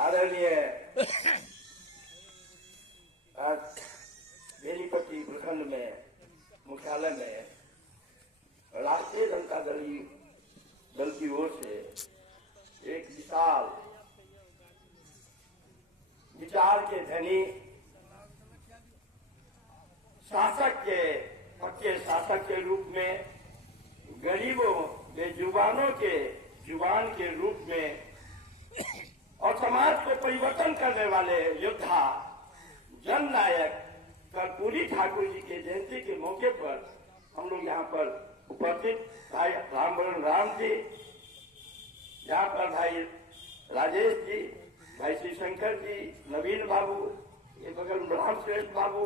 आदरणीय बेनीपट्टी प्रखंड में मुख्यालय में राष्ट्रीय जनता दल की ओर से एक विशाल विचार के धनी शासक के पक्के शासक के रूप में गरीबों बेजुबानों के जुबान के रूप में और समाज को परिवर्तन करने वाले योद्धा जन नायक कर्पूरी ठाकुर जी के जयंती के मौके पर हम लोग यहाँ पर उपस्थित भाई रामवरण राम जी, यहाँ पर भाई राजेश जी, भाई श्री शंकर जी, नवीन बाबू, ये बगल में राम श्रेष्ठ बाबू,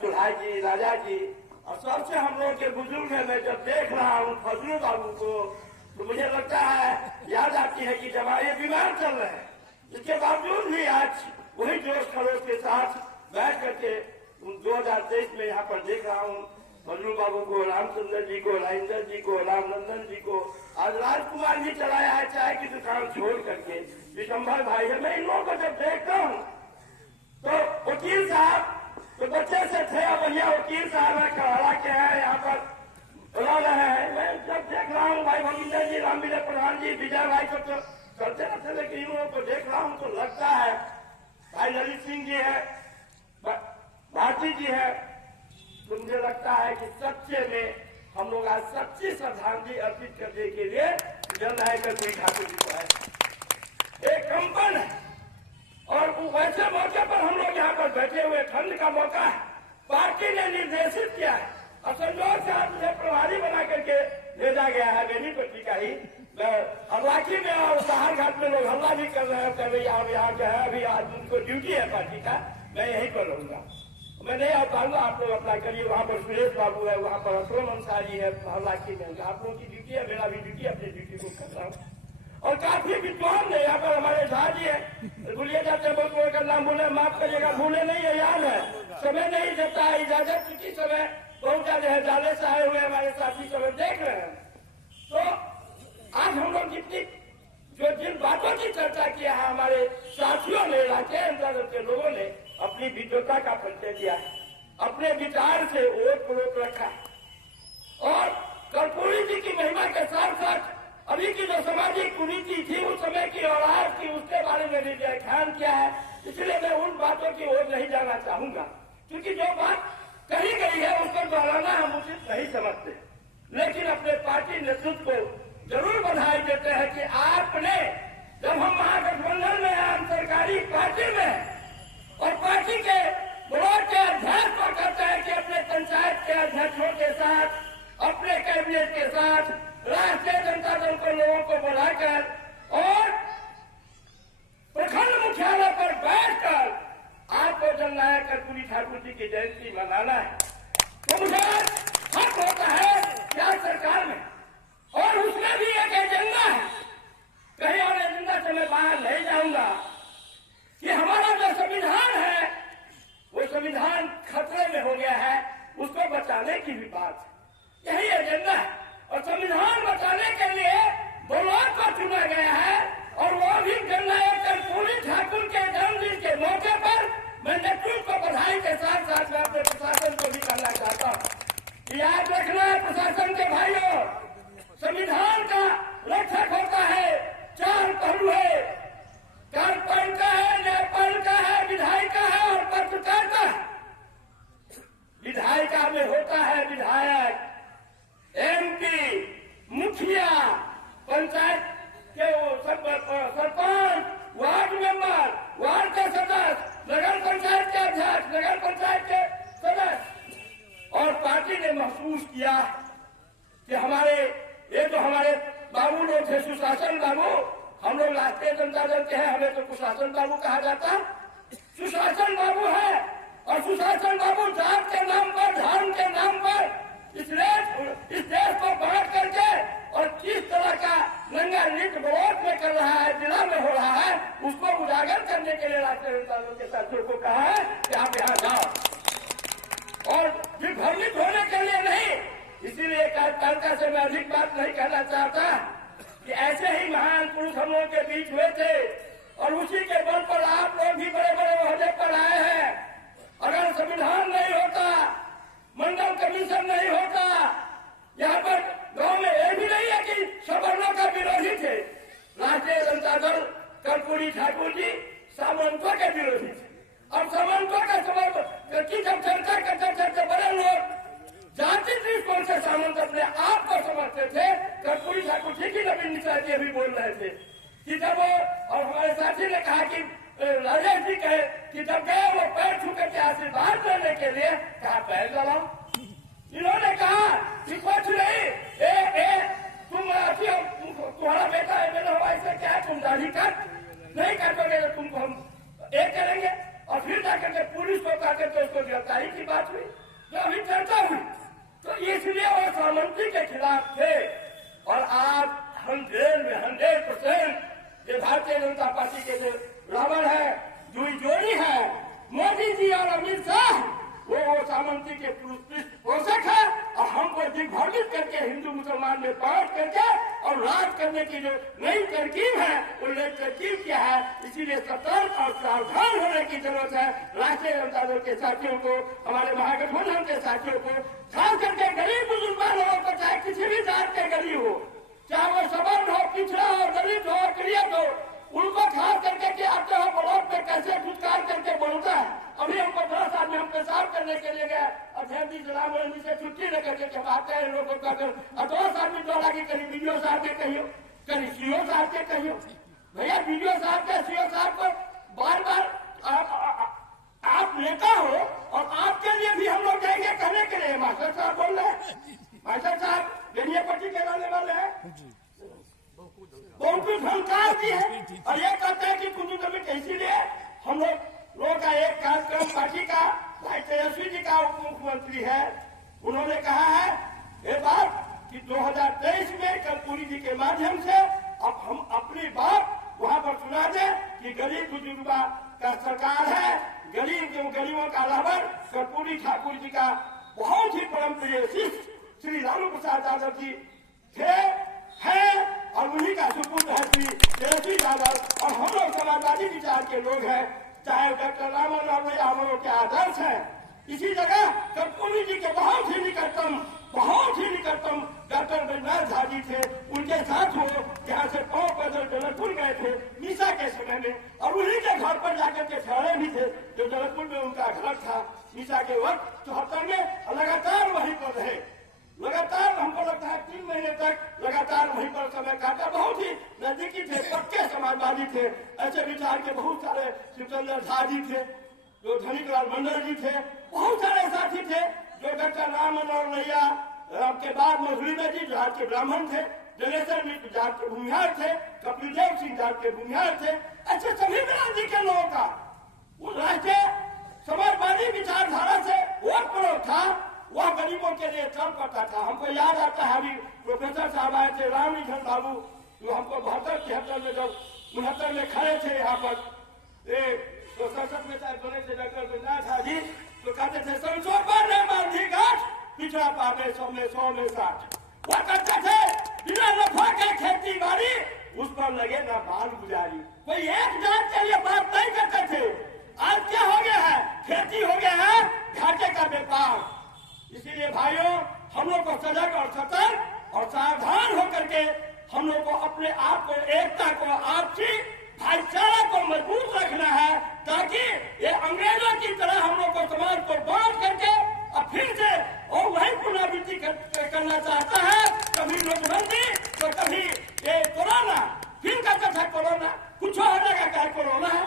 चुल्हा जी, राजा जी, और सबसे हम लोग के बुजुर्ग है। मैं जब देख रहा हूँ फजलू बाबू को तो मुझे लगता है याद आती है कि जब ये बीमार चल रहे हैं, इसके बावजूद भी आज वही जोश खरोश के साथ बैठ करके 2023 में यहाँ पर देख रहा हूँ फजलू बाबू को, रामचंद्र जी को, राजेंद्र जी को, रामनंदन जी को, आज राजकुमार जी चलाया है चाय की दुकान छोड़ करके, विशंभर भाई है। मैं इन लोगों को जब देखता हूँ तो वकील साहब तो बच्चे से थे, बढ़िया वकील साहब है, खड़ा के हैं यहाँ पर बुला रहे हैं। मैं जब देख रहा हूँ भाई भगिंदर जी, रामविजय प्रधान जी, विजय भाई सब तो करते रहते, लेकिन इन लोगों को देख रहा हूँ तो लगता है भाई ललित सिंह जी है, भारती जी है, तो मुझे लगता है कि सच्चे में हम लोग आज सच्ची श्रद्धांजलि अर्पित करने के लिए जननायक कर्पूरी ठाकुर जी को है। एक कंपन है और वैसे मौके पर हम लोग यहाँ पर बैठे हुए, ठंड का मौका है, पार्टी ने निर्देशित किया है और संजोग से आज मुझे प्रभारी बना करके भेजा गया है बेनीपट्टी का ही। अमलाखी में और सहार घाट में लोग हल्ला भी कर रहे हैं, कर रही आप यहाँ जो है अभी आज उनको ड्यूटी है पार्टी का, मैं यहीं पर रहूंगा, मैं नहीं आ पाऊंगा, आप लोग अप्लाई करिए। वहाँ पर सुरेश बाबू है, वहाँ पर अफरोम अंसारी है, हल्लाखी में आप लोगों की ड्यूटी है, मेरा भी ड्यूटी, अपनी ड्यूटी को कर रहा हूँ। और काफी विद्वान है यहाँ पर हमारे झा जी है, भूलिए जाते बोल का नाम बोले माफ करिएगा, भूले नहीं है, याद है, समय नहीं देता है इजाजत, क्योंकि समय बहुत ज्यादा है, जाले से आए हुए हमारे साथी समय देख रहे हैं। तो आज हम लोग जिन बातों की चर्चा किया है, हमारे साथियों ने, इलाके अंतर्गत के लोगों ने अपनी विद्वता का परिचय दिया है, अपने विचार से ओत परोत रखा और कर्पूरी जी की महिमा के साथ साथ अभी की जो सामाजिक कुरीति थी उस समय की और आज की, उसके बारे में भी व्याख्यान किया है। इसलिए मैं उन बातों की ओर नहीं जाना चाहूंगा, क्योंकि जो बात कही गई है उसको दोहराना हम उचित नहीं समझते, लेकिन अपने पार्टी नेतृत्व को जरूर बधाई देते हैं कि आपने, जब हम महागठबंधन में आम सरकारी पार्टी में और पार्टी के ब्लॉक के अध्यक्ष को कहते हैं कि अपने पंचायत के अध्यक्षों के साथ, अपने कैबिनेट के साथ राष्ट्रीय जनता दल के लोगों को बुलाकर और प्रखंड मुख्यालय पर बैठकर आपको जननायक कर्पूरी ठाकुर जी की जयंती मनाना है, तो मुझे हक होता है क्या सरकार में, और उसमें भी एक एजेंडा है, कहीं और एजेंडा से मैं बाहर नहीं जाऊंगा, कि हमारा जो संविधान है वो संविधान खतरे में हो गया है, उसको बचाने की भी बात है, यही एजेंडा है। और संविधान बचाने के लिए ब्लॉक को चुना गया है, और वो भी जननायक कर्पूरी ठाकुर के जन्मदिन के मौके पर मैं नेतृत्व को बधाई के साथ साथ मैं अपने प्रशासन को भी कहना चाहता हूँ, याद रखना है प्रशासन के भाइयों, संविधान का रक्षक होता है, चार पहलू है, कार्यपालिका है, न्यायपालिका है, विधायिका है और पत्रकारिता है। विधायिका में होता है विधायक, एमपी, मुखिया, पंचायत के सरपंच, वार्ड मेंबर, वार्ड के सदस्य, नगर पंचायत के अध्यक्ष, नगर पंचायत के सदस्य। और पार्टी ने महसूस किया कि ये जो हमारे बाबू लोग थे, सुशासन बाबू, हम लोग राष्ट्रीय जनता दल के हैं, हमें तो कुशासन बाबू कहा जाता है, सुशासन बाबू है, और सुशासन बाबू जात के नाम पर, धर्म के नाम पर इस देश को बांट करके और किस तरह का नंगा नृत्य ब्लॉक में कर रहा है, जिला में हो रहा है, उसको उजागर करने के लिए राष्ट्रीय जनता दल के साथियों को कहा है कि आप यहाँ जाओ, और फिर भ्रमित होने के लिए नहीं। इसीलिए कार्यपालिका से मैं अधिक बात नहीं कहना चाहता कि ऐसे ही महान पुरुष हम लोगों के बीच हुए थे और उसी के बल पर आप लोग भी बड़े बड़े ओहदे पर आए हैं। अगर संविधान नहीं होता, मंडल कमीशन नहीं होता, यहाँ पर गांव में ये भी नहीं है कि सवर्णों का विरोधी थे। राष्ट्रीय जनता दल कर्पूरी ठाकुर जी सामंतों के विरोधी थे और सामंतों का की जब चर्चा करते थे बड़े लोग जाति दृष्टिकोण से सामंत अपने आप को समझते थे। कर्पूरी ठाकुर ठीक ही नवीन मिश्रा जी अभी बोल रहे थे कि जब वो और हमारे साथी ने कहा कि राजेश जी कहे कि जब गए वो पैर छू करके आशीर्वाद लेने के लिए कहा पैर दबाओ। इन्होंने कहा कि कुछ नहीं, तुम तुम्हारा बेटा है, मेरा हवाई से क्या है, तुम दाढ़ी काट नहीं काटोगे तो तुमको हम करेंगे। और फिर जाकर के पुलिस को काटे तो उसको गिरफ्तारी की बात हुई, जो अभी चर्चा हुई। तो इसलिए वो सामंती के खिलाफ थे। और आज 100% ये भारतीय जनता पार्टी के जो रावण है, जोड़ी है, मोदी जी और अमित शाह, वो सामंती के पोषक है। और हमको दिग्भ्रमित करके हिंदू मुसलमान में बांट करके और राज करने की जो नई तरकीब है, वो नई तरकीब क्या है, इसीलिए सतर्क और सावधान होने की जरूरत है। राष्ट्रीय जनता दल के साथियों को, हमारे महागठबंधन के साथियों को, खास करके गरीब मुसलमान हो, तो चाहे किसी भी जात के गरीब हो, चाहे वो सवर्ण हो, पिछड़ा हो, दलित हो, क्रियत हो, उनको खास करके कि आते हो ब्लॉक में कैसे फुटकार करके बोलता है। अभी हमको 10 आदमी हम पेशाब करने के लिए गए, अध्यक्ष जनाब से छुट्टी लेकर के जब आते हैं लोगों का 10 आदमी तो लगी, कहीं बीडीओ साहब के कहियो, कहीं सीओ साहब के कहियो। भैया बीडीओ साहब के, सीओ साहब को बार बार आप नेता हो और आपके लिए भी हम लोग जाएंगे कहने के लिए। मास्टर साहब बोल रहे हैं, मास्टर साहब बेनिया पट्टी के रहने वाले हैं, बहुत कुछ हंकार भी है। और ये कहते हैं कि कुंजू कमिट, इसीलिए हम लोग का एक कार्यक्रम पार्टी का भाई तेजस्वी जी का उप मुख्यमंत्री है, उन्होंने कहा है ये बात कि 2023 में कर्पूरी जी के माध्यम से अब हम अपनी बात वहां पर सुना दें कि गरीब बुजुर्गों का सरकार है, गरीबों का रावण कर्पूरी ठाकुर जी का बहुत ही परम प्रिय शिष्य श्री लालू प्रसाद यादव जी थे, हैं और उन्हीं का सुपुत्र है श्री तेजस्वी यादव। और हम लोग समाजवादी विचार के लोग हैं, चाहे डॉक्टर रामन और हम लोग के आदर्श हैं। इसी जगह कर्पूरी जी के बहुत ही निकटतम डॉक्टर बैजनाथ झा जी थे, उनके साथ वो यहाँ से 5 पैदल जनकपुर गए थे मीसा के समय में, और उन्हीं के घर पर जाकर के ठहरे भी थे, जो जनकपुर में उनका घर था मीसा के वक्त 74 में। लगातार वहीं पर रहे, लगातार हमको लगता है 3 महीने तक लगातार वहीं पर समय काटा। बहुत ही नजदीकी थे, पक्के समाजवादी थे। ऐसे विचार के बहुत सारे शिवचंद्र झा जी थे, जो धनिकलाल मंडल जी थे, बहुत सारे साथी थे, जो डॉक्टर राम मनोहर नैया के बाद मधुरी में जी जाट के ब्राह्मण थे, जनेश्वर मिश्र जाट के भूमिहार थे, कपिल देव सिंह जाट के भूमिहार थे। ऐसे सभी बिरादरी के लोगों का उस राष्ट्रीय समाजवादी विचारधारा से वोट प्रयोग था, वह गरीबों के लिए काम करता था। हमको याद आता है अभी प्रोफेसर साहब आए थे, रामनिधन बाबू, जो हमको 72-73 में जब 69 में खड़े थे यहाँ पर, तो संसद में शायद बने थे डॉक्टर बैजनाथ झा जी, तो कहते थे संशोधन ने बांधी गांठ, पिछड़ा पावे 100 में 60। वह कहते थे बिना नफा के खेती बाड़ी, उस पर लगे न बाल गुजारी। कोई एक जात के लिए बात नहीं करते थे। आज क्या हो गया है, खेती हो गया है घाटे का व्यापार। इसीलिए भाइयों, हम लोग को सजग और सतर्क और सावधान होकर के हम लोग को अपने आप को, एकता को, आपसी भाईचारा को मजबूत रखना है, ताकि ये अंग्रेजों की तरह हम लोग को समाज को बांट करके और फिर से और वही पुनरावृत्ति करना चाहता है। कभी नोटबंदी तो कभी ये कोरोना, फिर कहता था कोरोना कुछ हो जाएगा, क्या कोरोना है?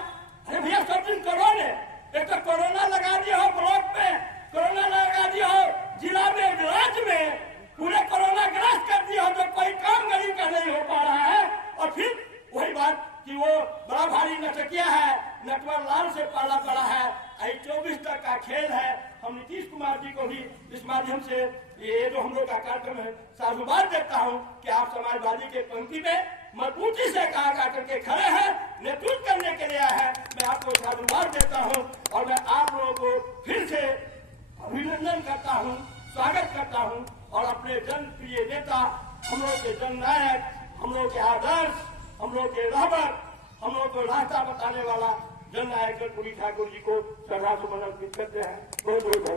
अरे भैया सब दिन कोरोना, एक तो कोरोना लगा दिया हो ब्लॉक में, कोरोना लगा दिया हो जिला में, राज्य में, पूरे कोरोना ग्रस्त कर दिया हो, तो कोई काम गरीब का नहीं हो पा रहा है। और फिर वही बात कि वो बड़ा भारी नटकिया है, नटवर लाल से पाला पड़ा है। 24 तक का खेल है। हम नीतीश कुमार जी को भी इस माध्यम से ये जो हम लोग का कार्यक्रम है साधुवाद देता हूँ कि आप समाजवादी के पंक्ति में मजबूती से कहा करके खड़े हैं, नेतृत्व करने के लिए आए हैं। मैं आपको साधुवाद देता हूँ और मैं आप लोगों को फिर से अभिनंदन करता हूँ, स्वागत करता हूँ। और अपने जनप्रिय नेता, हम लोग के जननायक, हम लोग के आदर्श, हम लोग के रहबर, हम लोग को रास्ता बताने वाला जननायक कर्पूरी ठाकुर जी को श्रद्धा सुमन अर्पित करते हैं। बहुत बहुत